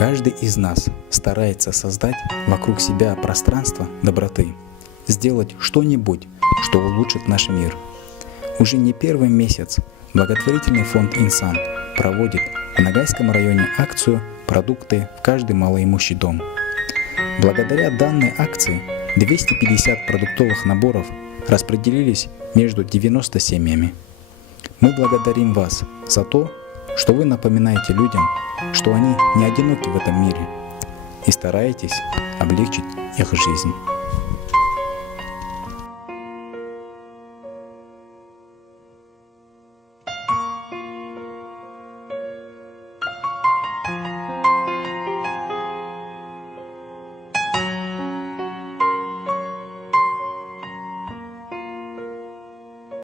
Каждый из нас старается создать вокруг себя пространство доброты, сделать что-нибудь, что улучшит наш мир. Уже не первый месяц благотворительный фонд «Инсан» проводит в Ногайском районе акцию «Продукты в каждый малоимущий дом». Благодаря данной акции 250 продуктовых наборов распределились между 90 семьями. Мы благодарим вас за то, что вы напоминаете людям, что они не одиноки в этом мире, и стараетесь облегчить их жизнь.